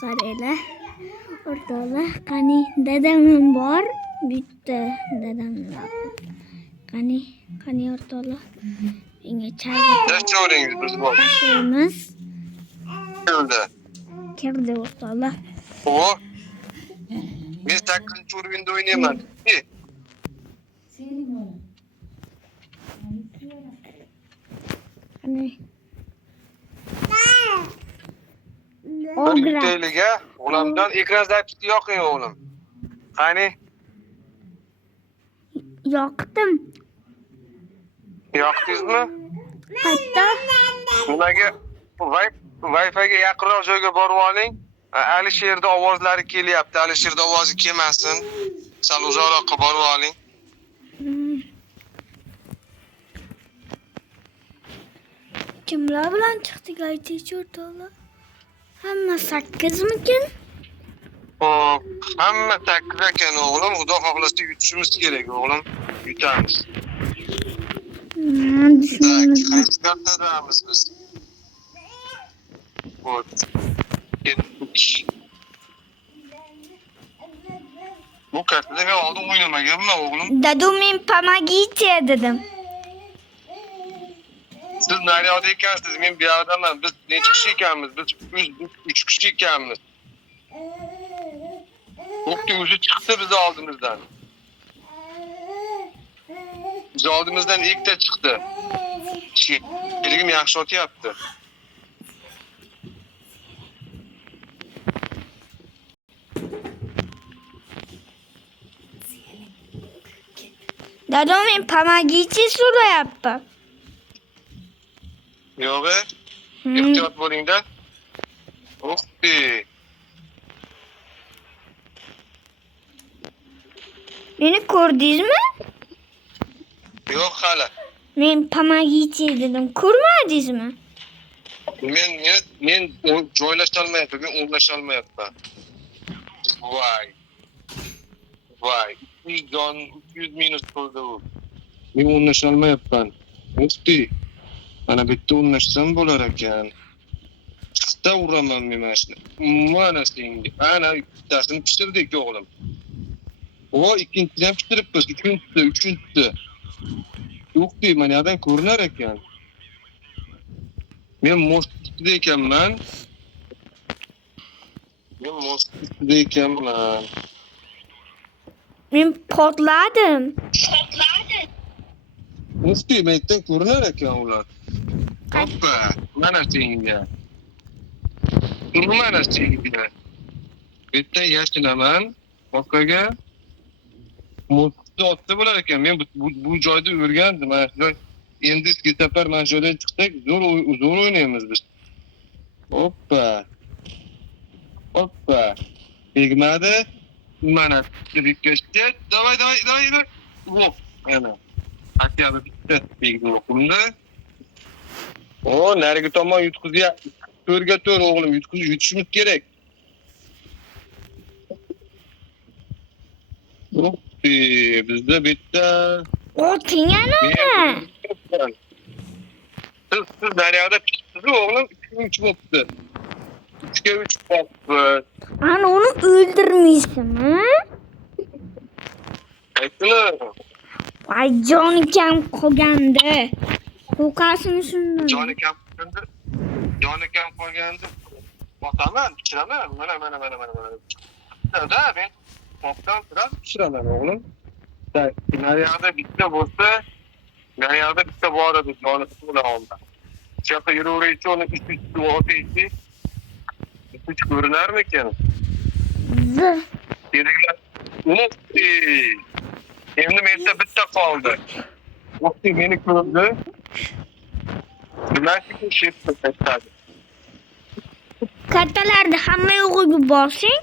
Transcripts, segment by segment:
qaranglar. O'rtoqlar, qani dadam bor. Bitta dadamlar. Qani o'rtoqlar. Menga chayga Necha o'ringiz biz bor? tashlaymiz. Kirdi. O'rtoqlar. O. Men 8-o'rinda o'ynayman. Qani. Bir yutayliga o'g'limdan ekran zapisi yoqing o'g'lim. Qani? Yoqdim. Yoqdingizmi? Qayerda? Nimaga Wi-Fi ga yaqinroq joyga borib oling. Alisherda ovozlari kelyapti. Alisherda ovozi kelmasin. Sal uzoqroqqa borib oling. Kimlar bilan chiqdik aytaychi o'rtoqlar? Hamma 8 mikin? Hop, hamma 8 ekan o'g'lim. Xudo xohlasa yutishimiz kerak o'g'lim. Yutamiz. Dushmanimiz Qaysi kartadamiz biz? Hop. Ketdik. Bu kartada men oldin o'ynamaganman o'g'lim. Dadu men pomogите dedim. Siz naryoqda ekansiz, men bu yerdaman. Biz necha kishi ekanmiz? Biz 3 kishi ekanmiz. O'qdi o'zi chiqdi biz oldimizdan. Biz oldimizdan ikkita chiqdi. Sherigim yaxshi otyapti. Dadu men pomogite so'rayapti. Yo'q, ehtiyot bo'lingda. O'qdi. Meni ko'rdingizmi? Yo'q hali. Men pomogite dedim. Ko'rmadingizmi? Men joylasha olmayapman, men o'rnasha olmayapman. Voy. 200 minus qildi u. Men o'rnasha olmayapman. O'qdi. Mana bitta o'rnashsam bo'lar ekan. Chiqda uraman men mana shuni. Mana senga. Ana bittasini pishirdik o'g'lim. O ikkinchisini ham pishiribmiz. Uchinchisi. O'qdi, mana yerdan ko'rinar ekan. Men mostda ekanman. Men portladim. O'qdi, mendan ko'rinar ekan ular. Hoppa, mana senga. Mana senga. Bitta yashinaman. Orqaga mostda otda bo'lar ekan. Men bu joyda o'rgandim. Mana shu joy. Endi ikki safar mana shu joydan chiqsak, zo'r o'ynaymiz biz. Hoppa. Tegmadi. Mana birikashga. Davay. Hop, mana. Atyabi bitta tegdi o'qimda. O, narigi tomon yutqizyapti. To'rga to'r o'g'lim, yutishimiz kerak. O'qdi, bizda bitta. Oting ana. Siz naryoqda pishibsiz o'g'lim, 3 bo'libdi. 3 ga 3 bo'libdi. Ana onu öldürmüşsün, ha? Aytdilar. Vay jonikam qolgandi. Qo'rqasini shundan. Jonikam qolgandi. Botaman, pishiraman. Mana. Da men qopdan turib pishiraman o'g'lim. Naryoqda bitta bo'lsa, naryoqda bitta bor edi jonisi bilan oldi. Shu yoqqa yuraveruvchi uni üst o'taychi. Hiç ko'rinarmikan? Unutdi. Endi menda bitta qoldi. O'qdi meni ko'rdi. Nimaga shifta qaytadi? Kartalarni hamma yo'g'iga borsang.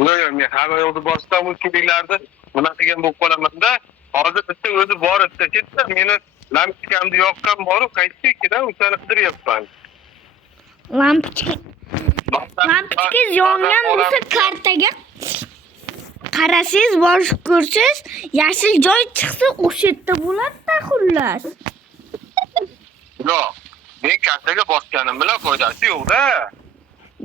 Ular men hamma yo'g'iga borsam o'zinglarni nima qilgan bo'lib qolaman-da. Hozir bitta o'zi bor edi. Ketdi meni lampikamni yoqqan boru qaytdi-da, o'shani qidiryapman. Lampochka yongan bo'lsa kartaga qarasangiz, bosh ko'rsangiz, yashil joy chiqsa o'sha yerda bo'ladi-da xullas. Yo'q. Men kattaga bosganim bilan foydasi yo'q-da.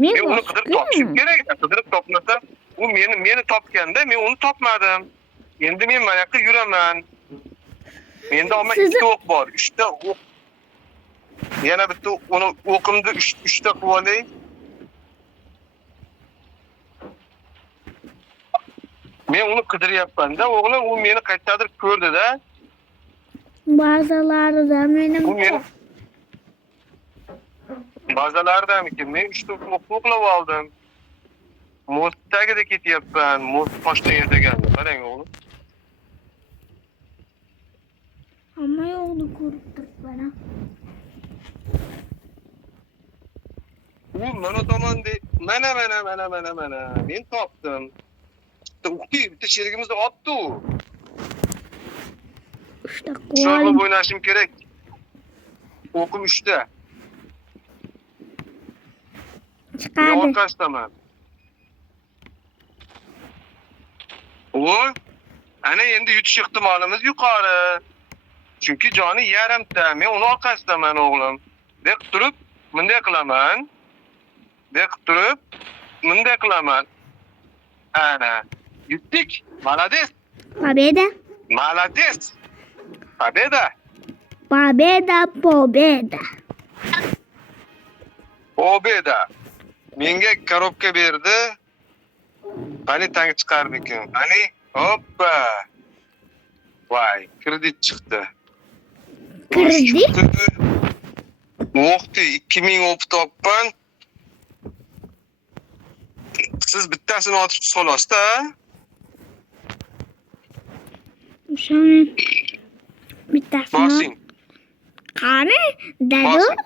Men Men uni qidirib topishim bosdim. kerak. Qidirib topmasa, u meni topganda men uni topmadim. Endi men mana yoqqa yuraman. Menda omma Sizni- 2 o'q bor. 3 ta o'q. Yana bitta uni o'qimni 3 ta qilib olay. Men uni qidiryapman-da, o'g'lim, u meni qayerdadir ko'rdi-da. Ba'zilarida mening U meni bazalardamikin men 3 ta o'q to'plab oldim. Most tagida ketyapman. Most toshdan yasaganda. Qarang o'g'lim. hamma yo'qni ko'rib turibman. U mana tomonda mana. Men topdim. Bitta sherigimizni otdi u. Uchta Sho'rg'ib qo'lim o'ynashim kerak. O'qim 3 ta. Men chiqadi. orqasidaman. Voy, ana endi yutish ehtimolimiz yuqori. Chunki joni yarimta. Men uni orqasidaman o'g'lim. Deb turib, bunday qilaman. Deb turib, bunday qilaman. Ana, yutdik. Молодец. Победа. Молодец. Победа. Победа. Pobeda. Menga korobka berdi. Qani tank chiqarmikin. Qani, hoppa. Voy, kredit chiqdi. Kredit? O'qdi 2000 o'p toppan. Siz bittasini otibsiz xolos-da. O'shani bittasini. Bosing. Qani? Dadu? Bosing.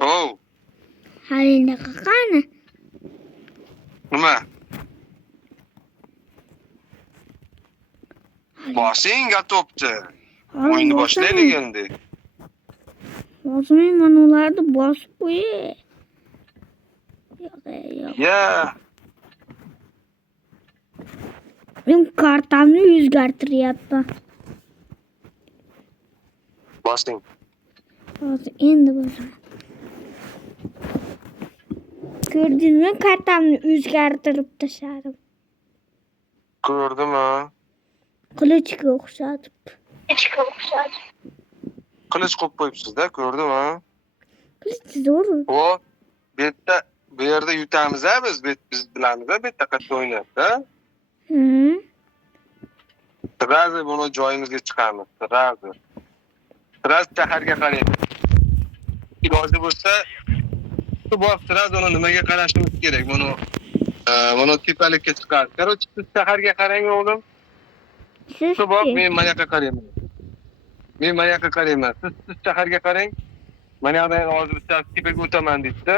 Oh, Halini qani? nima? Bosing gatopdi. O'yinni boshlaylik endi. Bosmayman ularni bosib qo'yay. Yo'q. Ya, Men kartamni o'zgartiryapman. bosing. Hozir endi bosaman. Ko'rdingmi? Kartamni o'zgartirib tashladim. Ko'rdim ha. Qilichga o'xshatib. Qilich qo'yib qo'yibsiz-da, ko'rdim ha. Qilich zo'r. O, bu yerda yutamiz-a biz bilamiz-a, bu yerda qayerda o'ynayapti-a. Sirazi buni joyimizga chiqamiz, sirazi. Sirazi shaharga qaraymiz. Iloji bo'lsa, shu bor sirazi uni nimaga qarashimiz kerak. Buni tepalikka chiqar. Короче, siz shaharga qarang o'g'lim. Shu bor, men mana yoqqa qarayman. Siz shaharga qarang. Mana yoqdan hozir bitta tepaga o'taman deydi-da.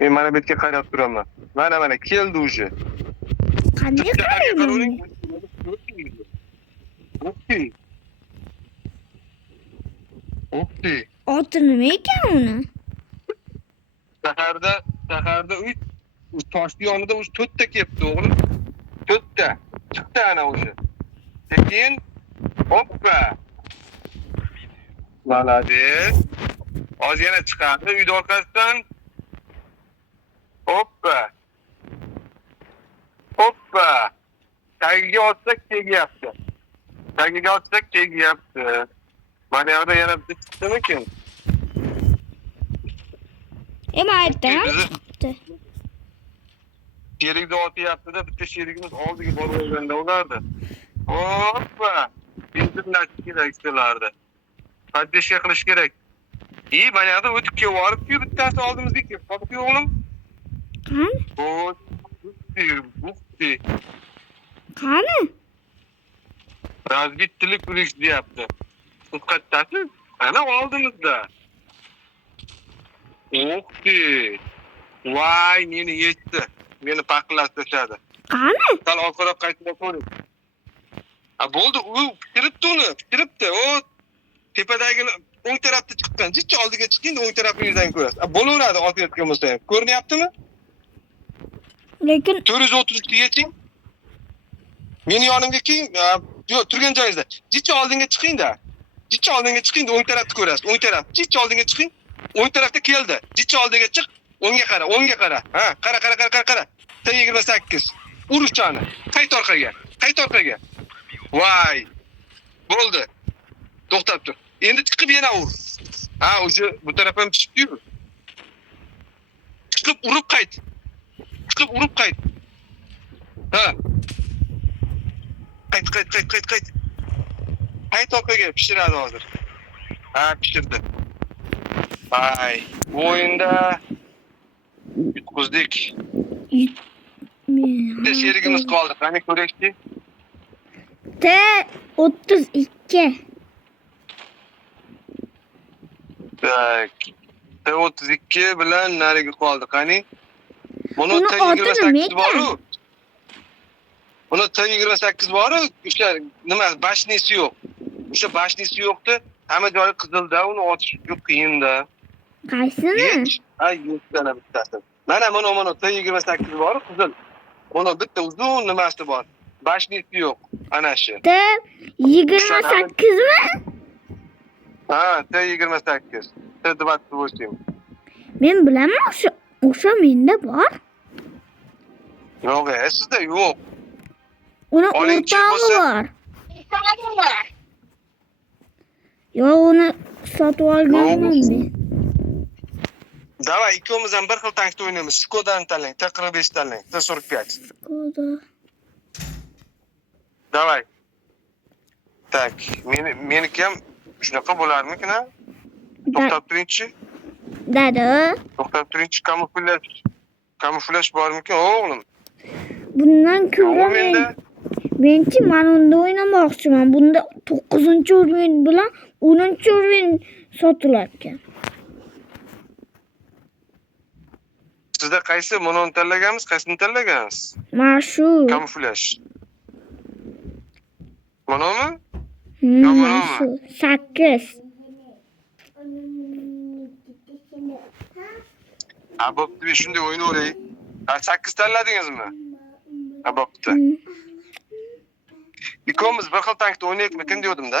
Men mana bu yerga qarab turaman. Mana keldi уже. Qanday qarayman? O'qdi. Oti nima ekan uni? Shaharda u toshni yonida o'sha 4 ta kelibdi o'g'lim. 4 ta. Chiqdi ana o'sha. Keyin hoppa. Молодец. Hozir yana chiqadi uyda orqasidan. Hoppa. Tagiga otsak tegyapti. Mana yoqda yana bitta chiqdimikin? Mayda chiqdi. Sherikda otyapti-da, bitta sherigimiz oldiga borib olganda ulardi. Hoppa! Benzinachi kerak ishlardi. Поддержка qilish kerak. Mana yoqda o'tib kelib bittasi oldimizga kelib qoldi o'g'lim. Qani? Buxti. Qani? Razbitlik urish deyapti. Qayertasi? Ana oldimizda. Buxti. Voy, meni yetdi. Meni paqlab tashladi. Qani? Sal orqaroq qaytib ko'ring. Bo'ldi, u bitiribdi. O tepadagini o'ng tarafda chiqqan. Jicha oldiga chiqing, o'ng tarafingizdan ko'rasiz. Bo'laveradi, oldiga chiqqan bo'lsa ham. Ko'rinyaptimi? Lekin 430 yeching. Meni yonimga keling. Yo'q, turgan joyingizda. Jicha oldinga chiqing-da. O'ng tarafni ko'rasiz. O'ng taraf. Jicha oldinga chiqing. O'ng tarafda keldi. Jicha oldiga chiq. O'ngga qara, o'ngga qara. Ha, qara. T28. Ur uchani. Qayt orqaga. Voy. Bo'ldi. To'xtab tur. Endi chiqib yana ur. Ha, o'zi bu taraf ham chiqib-yu. Chiqib urib qayt. Ha. Qayt. Qayt orqaga pishiradi hozir. Ha, pishirdi. Voy. Bu o'yinda yutqizdik. Bitta sherigimiz qoldi. Qani ko'raylik. T32. Tak. T32 bilan nariga qoldi. Qani? Buni Uni oti T28 nima boru. Buni T28 boru. O'sha nima bashnisi yo'q. O'sha bashnisi yo'qdi. Hamma joyi qizilda, uni otish juda qiyin-da. Qaysini? Ay, yo'qdan bittasi. Mana T28 bor, qizil. Buni bitta uzun nimasi bor. Bashnisi yo'q. Ana shu. T28 mi? Ha, T28. T28. Men bilaman, o'sha menda bor. Yo'q, sizda yo'q. Uni Olinchi o'rtog'i bo'lsa- bor. Yo'q, uni sotib olganman men. Davay, ikkovimiz ham bir xil tankda o'ynaymiz. Skodani tanlang, T45 tanlang, T45. Skoda. Davay. Tak, meniki ham shunaqa bo'larmikin ha? To'xtab turingchi. Dada. To'xtab turingchi, kamuflaj bormikin o'g'lim? Bundan ko'ra Menda menchi mana unda o'ynamoqchiman. Bunda 9-o'yin bilan 10-o'yin sotilar ekan. sizda qaysi buni tanlaganmiz, qaysini tanlagansiz? Mana shu. Kamuflaj. Manami? Mana shu 8. Ha, bo'pti, shunday o'ynayveray. Ha, 8 tanladingizmi? Ha, bo'pti. Ikkovimiz bir xil tankda o'ynayapmikin degandim-da.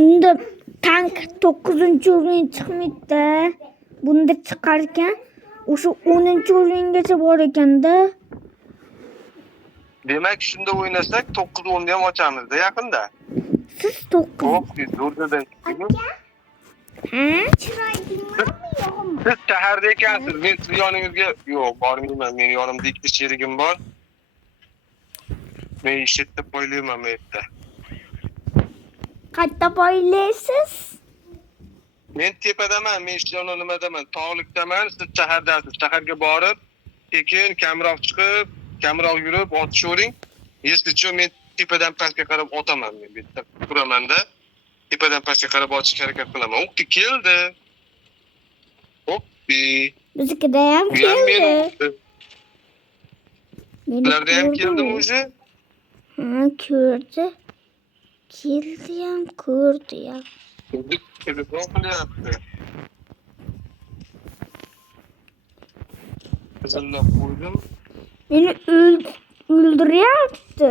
Unda tank 9-o'yin chiqmaydi. Bunda chiqar ekan, o'sha 10-o'yingacha bor ekanda. Demak, shunda o'ynasak 9-10 ham ochamiz-da yaqinda. Siz 9. Hop, zo'rdan chiqdingiz. Ha? Siz shaharda ekansiz. Men siz yoningizga yo'q, bormayman. Meni yonimda ikkita sherigim bor. Men ishlatib qo'ylayman bu yerda. Qayerda poylaysiz? Men tepadaman, men ishlarni nimadaman, tog'likdaman, siz shahardasiz. Shaharga borib, sekin kamroq chiqib, kamroq yurib otishavering. Yeslicho men tepadan pastga qarab otaman men bu yerda. Turaman-da. Tepadan pastga qarab otishga harakat qilaman. O'qdi keldi. O'qdi. Biznikida ham keldi. Sizlarda ham keldimi o'zi? Ha, ko'rdi. Keldi ham, ko'rdi ham. Telefon qilyapti. Qizillab qo'ydim. Meni o'ldiryapti.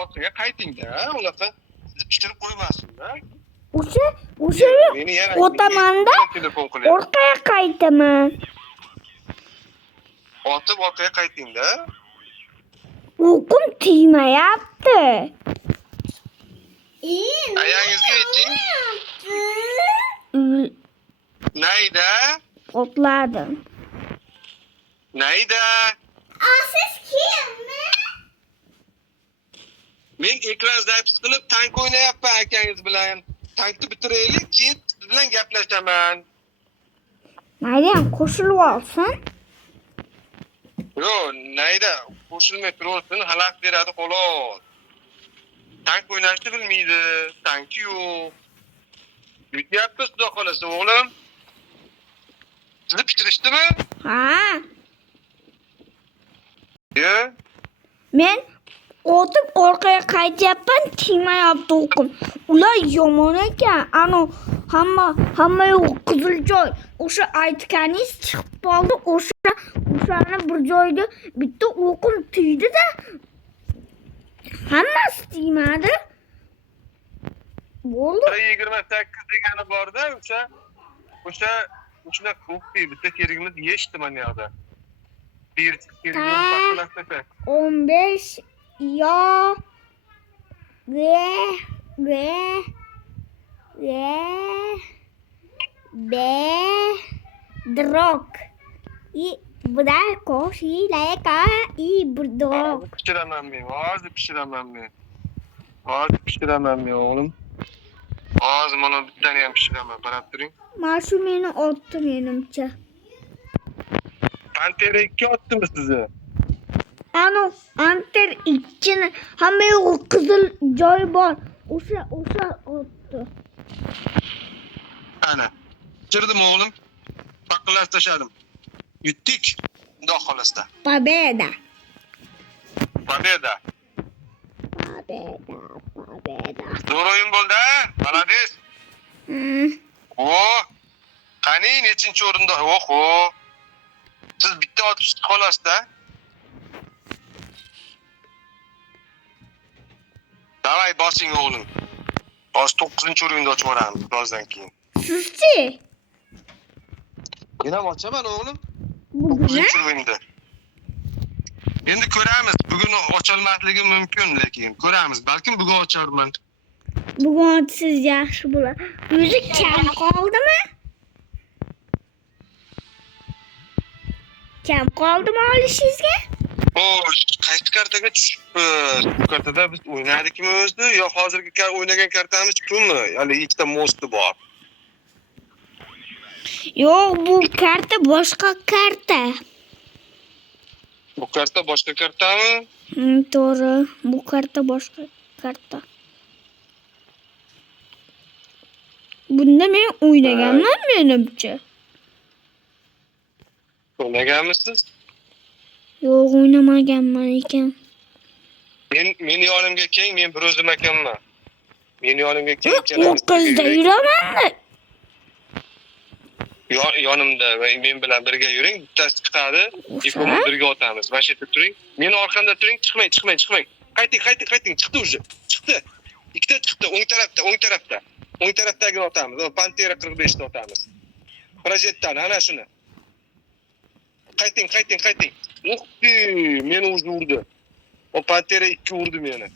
Orqaga qayting-da, unaqa pishtirib qo'ymasin-da. O'sha Meni yana o'tamanda telefon qilyapti. orqaga qaytaman. Otib orqaga qayting-da. O'qim tegmayapti. Ayangizga ayting. Nayda? Otladim. Nayda? Siz kimmi? Men ekran zapis qilib tank o'ynayapman akangiz bilan. Tankni bitiraylik, keyin siz bilan gaplashaman. Maryam qo'shilib olsin. Yo, Nayda qo'shilmay tursin, xalaqit beradi xolos. Tank o'ynashni bilmaydi, tanki yo'q. Yutyapti xudo xolasa o'g'lim. Sizni pishtirishdimi? Ha. Yo. Men o'tib orqaga qaytyapman, tegmayapti o'qim. Ular yomon ekan. Ano hamma yo'q qizil joy. O'sha aytganingiz chiqib qoldi. O'shani bir joyga bitta o'qim tegdi-da. Hammasi tegmadi. Bo'ldi. 28 degani borda, o'sha ko'p bitta kerigimiz yechdi mana yoqda. Bir kerigimiz taqilashdi. 15 yo ve bedrock. I bırak şileka i bedrock. Pişiremem mi? Ağzı pişiremem mi? Ağzı pişiremem mi oğlum? Ağzı bana bir tane pişiremem. Qarab turing. Mana shu meni otdi menimcha. Pantera 2 otdimi sizni? Ano Anter ikkini hamma yo'q qizil joy bor. O'sha otdi. Ana. Chirdim oğlum. Paqillar tashladim. Yutdik. Xudo xohlasa. Победа. Побеda. Zo'r o'yin bo'ldi, молодец. Qani nechinchi o'rinda? Oho. Siz bitta otib qolasiz-da. Davay bosing o'g'lim. Hozir 9-o'rinda ochib yuboramiz birozdan keyin. Sizchi? Men ham ochaman o'g'lim. Bugun 9-o'rinda. Endi ko'ramiz. Bugun ocholmasligi mumkin, lekin ko'ramiz. Balkim bugun ocharman. bugun siz yaxshi bo'ladi. O'zi kam qoldimi? Kam qoldimi olishingizga? Xo'sh, qaysi kartaga tushibmiz? Bu kartada biz o'ynadikmi o'zi? Yo hozirgi o'ynagan kartamiz shumi? Ya'ni ikkita mosti bor. Yo'q, bu karta boshqa karta. Bu karta boshqa kartami? To'g'ri, bu karta boshqa karta. Bunda men o'ynaganman menimcha. O'ynaganmisiz? Yo'q, o'ynamaganman ekan. Meni yonimga keling, men bir o'zim ekanman. Meni yonimga keling. U qizda yuramanmi? Yonimda va men bilan birga yuring. Bittasi chiqadi, ikkovimiz birga otamiz. Mana shu yerda turing. Meni orqamda turing, chiqmang. Qayting, chiqdi уже. Chiqdi. Ikkita chiqdi, o'ng tarafda. O'ng tarafdagini otamiz. Pantera 45 ni otamiz. Projetdan ana shuni. Qayting. Uxti, meni urdi. O Pantera 2 urdi meni.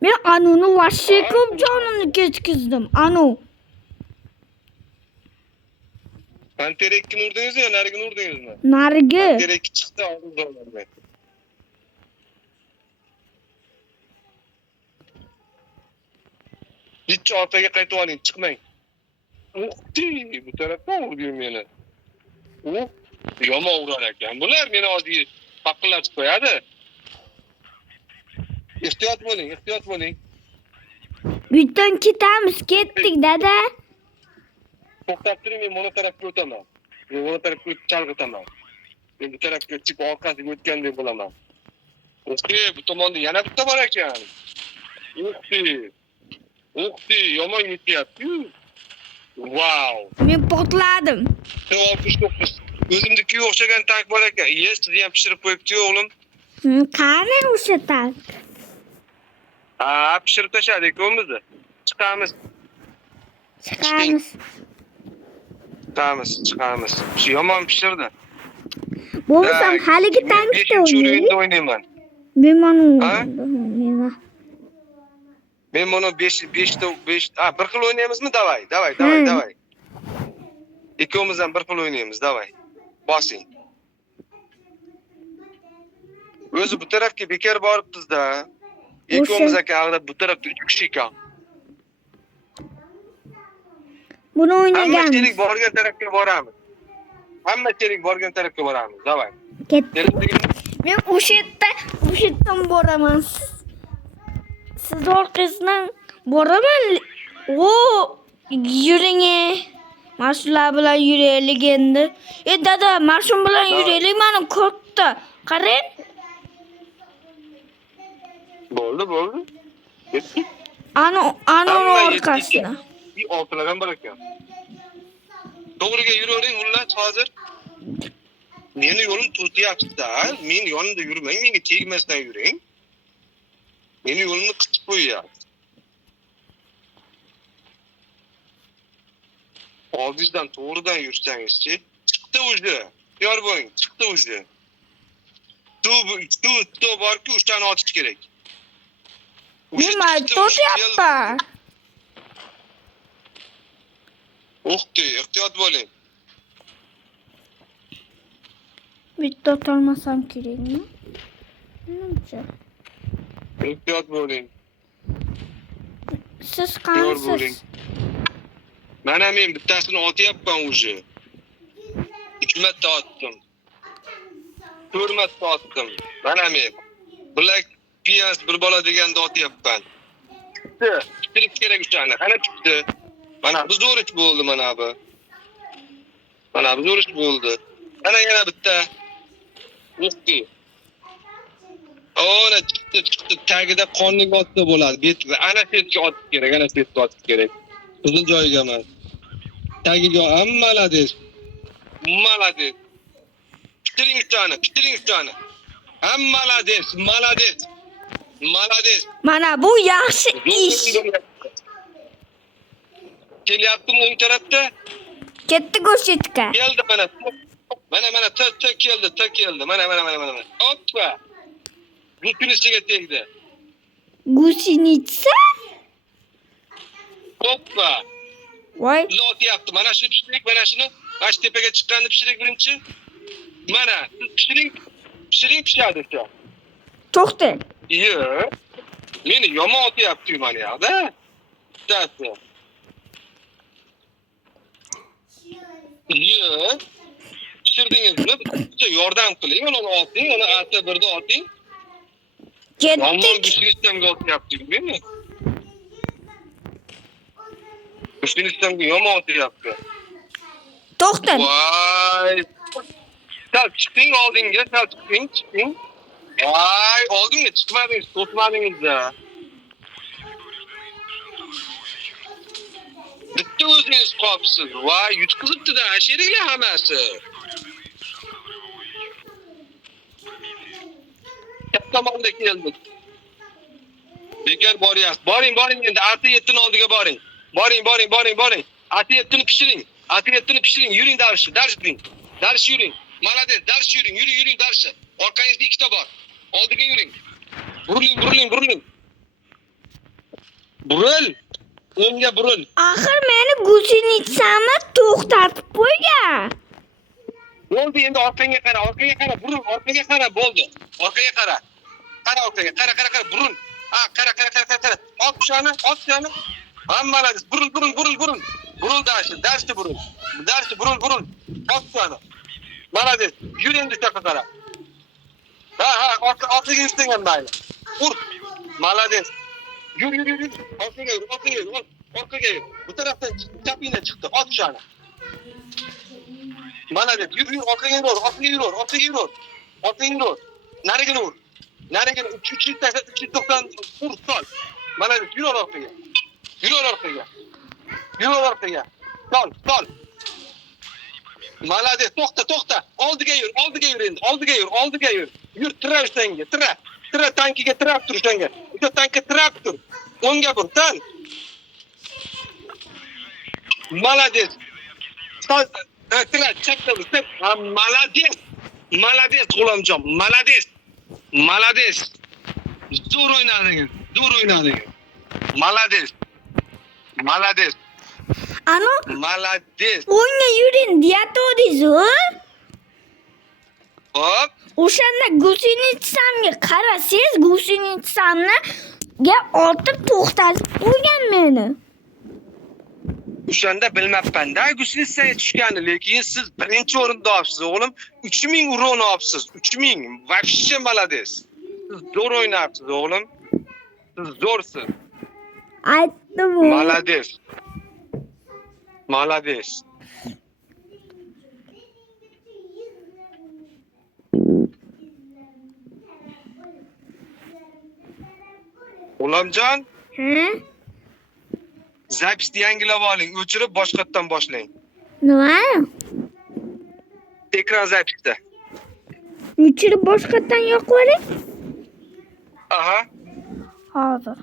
Men anuni vashshe ko'p jonimni ketkizdim. Anu. Pantera 2 ni urdingizmi yo narigini urdingizmi? Narigi. Pantera 2 chiqdi, oldimda. Hiç ortaga qaytib oling, chiqmang. Uxti, bu tarafdan urdi meni. Yomon urar ekan. Bular meni hozir paqillatib qo'yadi. Ehtiyot bo'ling. Buydan ketdik, dada. To'xtab turing, men mana tarafga o'taman. Men mana tarafga o'tib chalg'itaman. Men bu tarafga chiqib orqasiga o'tgandek bo'laman. Bu tomonda yana bitta bor ekan. Uxti, yomon yetyapti. Wow. Men portladim. 69. O'zimnikiga o'xshagan tank bor ekan. Sizni ham pishirib qo'yibdi-yu o'g'lim. Qani o'sha tank? Pishirib tashladik o'mizni. Chiqamiz. Shu yomon pishirdi. Bo'lsam haligi tankda o'ynayman. Men mana Men mana 5 bir xil o'ynaymizmi? Davay. Ikkovimiz ham bir xil o'ynaymiz, davay. Bosing. O'zi bu tarafga bekor boribmiz-da. Ikkovimiz ekan, bu tarafda 3 kishi ekan. Buni o'ynaganmiz. Hamma chelik borgan tarafga boramiz. Davay. Men o'sha yerdan boraman. Siz orqasidan boraman. Yuring. Mashlar bilan yuraylik endi. Dada, mashina bilan yuraylik, meni katta. Qarang. Bo'ldi. Ana orqasida. Orqalagan bor ekan. To'g'riga yuravering ular hozir. Meni yo'lim to'siyapti-da. Men yonimda yurmang, menga tegmasdan yuring. Meni yo'limni qisib qo'yyapti. Oldingizdan to'g'ridan yursangizchi, chiqdi uje. Tayyor bo'ling, chiqdi uje. Suv borki, uchtani otish kerak. Nima to'tyapman? O'qdi, ehtiyot bo'ling. Bitta tolmasam kerakmi? Menimcha. Ehtiyot bo'ling. Siz Tayyor bo'ling. qansiz? Mana men bittasini otyapman uje. 3 marta otdim. 4 marta otdim. Mana men Black Pias bir bola deganda otyapman. Chiqdi. Chiqtirish kerak uchtani. Qani chiqdi. Mana bu zo'r ish bo'ldi mana bu. Mana bu zo'r ish bo'ldi. Ana yana bitta. O'qdi. Ona chiqdi. Tagida qonlik otsa bo'ladi. Betga ana chetga otish kerak, ana chetga otish kerak. Qizil joyiga emas. Tagiga malades. Malades. Pishtiring uchtani. Malades. Mana bu yaxshi ish. Kelyaptimi o'ng tarafda? Ketdi go'shetka. Keldi mana. Mana ta keldi. Mana. Hoppa. Gusinichiga tegdi. Gusinitsa? Hoppa. Voy. Zotyapti. Mana shuni pishiring, mana shuni. Ash tepaga chiqqanni pishiring birinchi. Mana, pishiring pishadi shu. To'xta. Yo'q. Meni yomon otyapti mana yoqda. Bittasi. Yo'q. Pishirdingizmi? Bitta yordam qiling, uni oting, uni ata birda oting. Yomon Ketdik. Gusinistamga otyapti-mi? Gusinistamga yomon otyapti. To'xta. Voy. Sal chiqing oldinga, chiqing. Voy, oldinga chiqmadingiz, to'xtmadingiz-da. Bitta o'zingiz qolibsiz. Voy, yutqizibdi-da, sheriklar hammasi. Katta tomonda keldik. Bekor boryapsiz. Boring endi AT7 ni oldiga boring. Boring. AT7 ni pishiring. Yuring dars yuring. Malades, dars yuring. Yuring darsi. Orqangizda ikkita bor. Oldiga yuring. Buriling. Buril. O'ngga buril. Axir meni gusinitsani to'xtatib qo'ygan. Bo'ldi, endi orqangga qara. Buril, orqaga qara, bo'ldi. Orqaga qara. Qara orqaga. Qara, buril. Ha, qara. Ot shani. Hammalaringiz buril. Buril darsni buril. Ot shani. Malades. Yur endi yoqqa qara. Ha, orqaga yursangiz mayli. Ur. Malades. Yur. Orqaga yur. Bu tarafdan chapingdan chiqdi. Ot shani. Malades. Yur, orqaga yur. Nariga ur. 390 ur sol. Malades. Yur orqaga. Sol. Malades. To'xta. Oldiga yur endi. Oldiga yur. Yur, tira senga. Tira tankiga tirab tur senga. O'sha tankga tirab tur. O'ngga bur, tan. Malades. Tira, chapda bur. Malades, g'ulomjon. Malades. Zo'r o'ynadingiz. Malades. Ano, Malades. o'ngga yuring deyatdingiz-ku. Hop. O'shanda gusinitsamga qarasangiz, gusinitsamni otib to'xtatib qo'ygan meni. O'shanda bilmabman-da Gusinitsaga tushgani, lekin siz birinchi o'rinda olibsiz, o'g'lim. 3000 uroni olibsiz. 3000. Вообще молодец. Siz zo'r o'ynayapsiz, o'g'lim. Siz zo'rsiz. Aytdim u. Молодец. G'ulomjon, zapisni yangilab oling, o'chirib boshqatdan boshlang. Nima? Ekran zapisda. O'chirib boshqatdan yoqib oling. Aha. Hozir.